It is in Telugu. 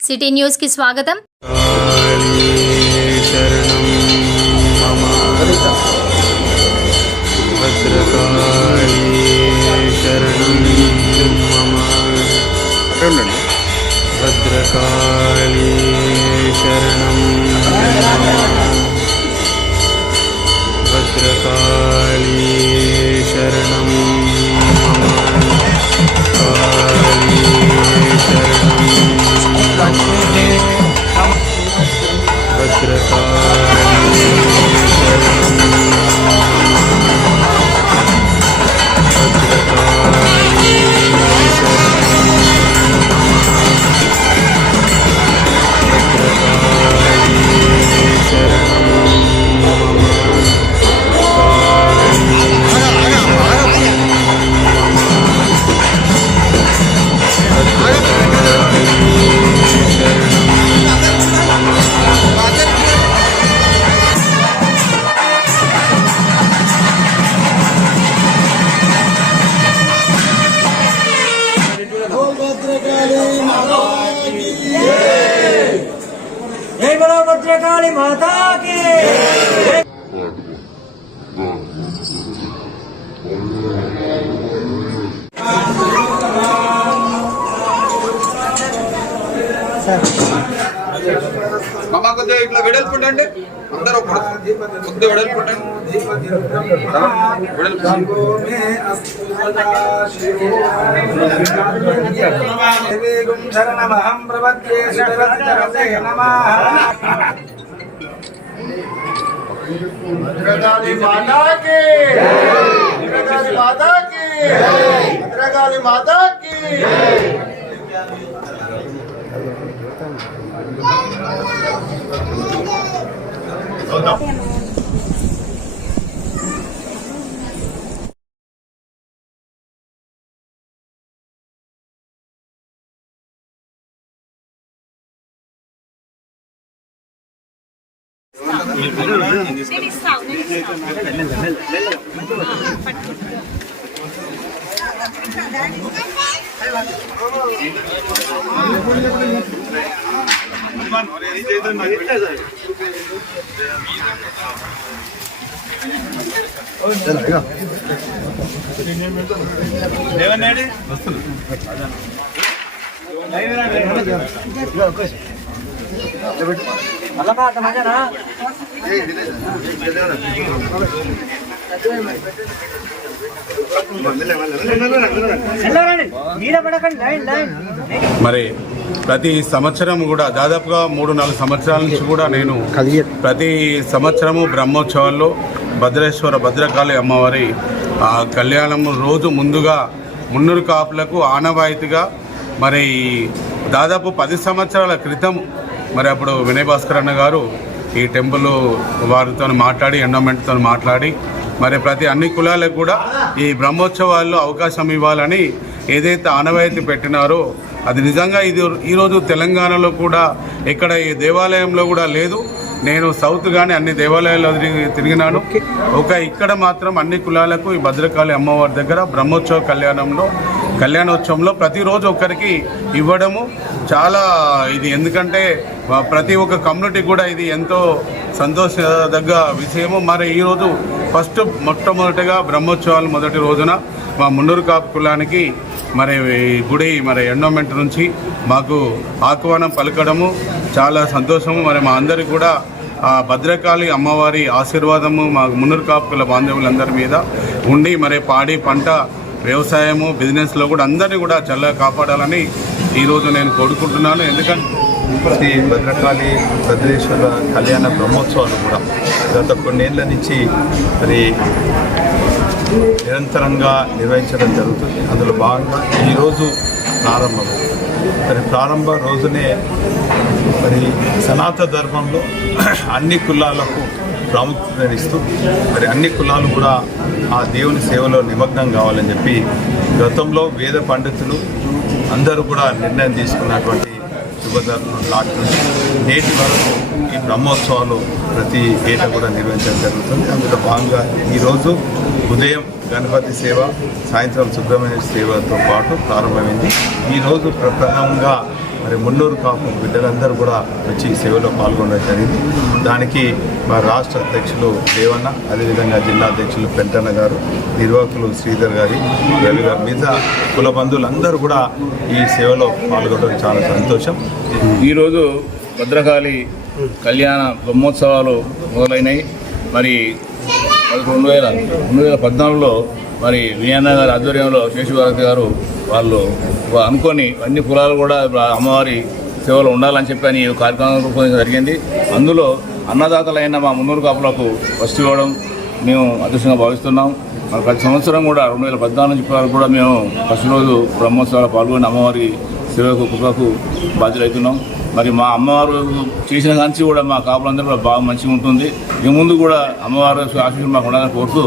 సిటీ న్యూస్ కి స్వాగతం కాళీ శరణం మమ భద్రకాళీ శరణం మమ భద్రకాళీ భద్రకాళీ జై బలో భద్రకాళి మాతాకి. మాకు కొద్దిగా ఇట్లా వెడల్పుండండి. అందరూ కొద్దిగా వెడల్పుండండి. శరణమహం ప్రవద్యే శరసే నమః భద్రకాళి మాతాకి భద్రకాళి మాతాకి భద్రకాళి మాతాకి Thank అల్లమాట మజనా వెళ్ళరండి మరి ప్రతి సంవత్సరం కూడా దాదాపుగా మూడు నాలుగు సంవత్సరాల నుంచి కూడా నేను ప్రతి సంవత్సరము బ్రహ్మోత్సవాల్లో భద్రేశ్వర భద్రకాళి అమ్మవారి ఆ కళ్యాణం రోజు ముందుగా మున్నూరు కాపులకు ఆనవాయితీగా మరి దాదాపు పది సంవత్సరాల క్రితం మరి అప్పుడు వినయ్ భాస్కర్ అన్న గారు ఈ టెంపుల్ వారితో మాట్లాడి ఎండోమెంట్తో మాట్లాడి మరి ప్రతి అన్ని కులాలకు కూడా ఈ బ్రహ్మోత్సవాల్లో అవకాశం ఇవ్వాలని ఏదైతే ఆనవాయితీ పెట్టినారో అది నిజంగా ఇది ఈరోజు తెలంగాణలో కూడా ఇక్కడ ఈ దేవాలయంలో కూడా లేదు. నేను సౌత్ కానీ అన్ని దేవాలయాల్లో తిరిగి తిరిగినాను. ఒక ఇక్కడ మాత్రం అన్ని కులాలకు ఈ భద్రకాళి అమ్మవారి దగ్గర బ్రహ్మోత్సవ కళ్యాణంలో కళ్యాణోత్సవంలో ప్రతిరోజు ఒకరికి ఇవ్వడము చాలా ఇది. ఎందుకంటే ప్రతి ఒక్క కమ్యూనిటీ కూడా ఇది ఎంతో సంతోషదగ్గ విషయము. మరి ఈరోజు ఫస్ట్ మొట్టమొదటిగా బ్రహ్మోత్సవాలు మొదటి రోజున మా మున్నూరు కాపు కులానికి మరి ఈ గుడి మరి ఎండోమెంట్ నుంచి మాకు ఆహ్వానం పలకడము చాలా సంతోషము. మరి మా అందరికి కూడా ఆ భద్రకాళి అమ్మవారి ఆశీర్వాదము మా మునురు కాపుల బాంధవులందరి మీద ఉండి మరి పాడి పంట వ్యవసాయము బిజినెస్లో కూడా అందరినీ కూడా చల్లగా కాపాడాలని ఈరోజు నేను కోరుకుంటున్నాను. ఎందుకంటే శ్రీ భద్రకాళి భద్రేశ్వర కళ్యాణ బ్రహ్మోత్సవాలు కూడా గత కొన్నేళ్ళ నుంచి మరి నిరంతరంగా నిర్వహించడం జరుగుతుంది. అందులో భాగంగా ఈరోజు ప్రారంభం మరి ప్రారంభ రోజునే మరి సనాతన ధర్మంలో అన్ని కులాలకు ప్రాముఖ్యతనిస్తూ మరి అన్ని కులాలు కూడా ఆ దేవుని సేవలో నిమగ్నం కావాలని చెప్పి గతంలో వేద పండితులు అందరూ కూడా నిర్ణయం తీసుకున్నటువంటి శుభధర్మం నాటి నుంచి నేటి వరకు ఈ బ్రహ్మోత్సవాలు ప్రతి ఏటా కూడా నిర్వహించడం జరుగుతుంది. అందులో భాగంగా ఈరోజు ఉదయం గణపతి సేవ సాయంత్రం సుబ్రహ్మణ్య సేవతో పాటు ప్రారంభమైంది. ఈరోజు ప్రప్రథమంగా మరి మున్నూరు కాపు బిడ్డలందరూ కూడా వచ్చి సేవలో పాల్గొనడం జరిగింది. దానికి మా రాష్ట్ర అధ్యక్షులు దేవన్న అదేవిధంగా జిల్లా అధ్యక్షులు పెంటన్న గారు నిర్వాహకులు శ్రీధర్ గారి రవి గారు మిగతా కుల బంధువులందరూ కూడా ఈ సేవలో పాల్గొనడం చాలా సంతోషం. ఈరోజు భద్రకాళి కళ్యాణ బ్రహ్మోత్సవాలు మొదలైనవి మరి రెండు వేల రెండు వేల పద్నాలుగులో మరి వినయన్న గారి ఆధ్వర్యంలో శేషుభారతి గారు వాళ్ళు అనుకొని అన్ని కులాలు కూడా అమ్మవారి సేవలో ఉండాలని చెప్పి అని ఈ కార్యక్రమం రూపొందించడం జరిగింది. అందులో అన్నదాతలైన మా మున్నూరు కాపులకు ఫస్ట్ ఇవ్వడం మేము అదృష్టంగా భావిస్తున్నాం. మరి ప్రతి సంవత్సరం కూడా రెండు వేల పద్నాలుగు నుంచి వరకు కూడా మేము ఫస్ట్ రోజు బ్రహ్మోత్సవాలు పాల్గొని అమ్మవారి సేవకు కృపకు బాధ్యులవుతున్నాం. మరి మా అమ్మవారు చేసిన కాంచి కూడా మా కాపులందరూ కూడా బాగా మంచిగా ఉంటుంది. ఇక ముందు కూడా అమ్మవారు ఆశీస్సులు మాకు ఉండాలని కోరుతూ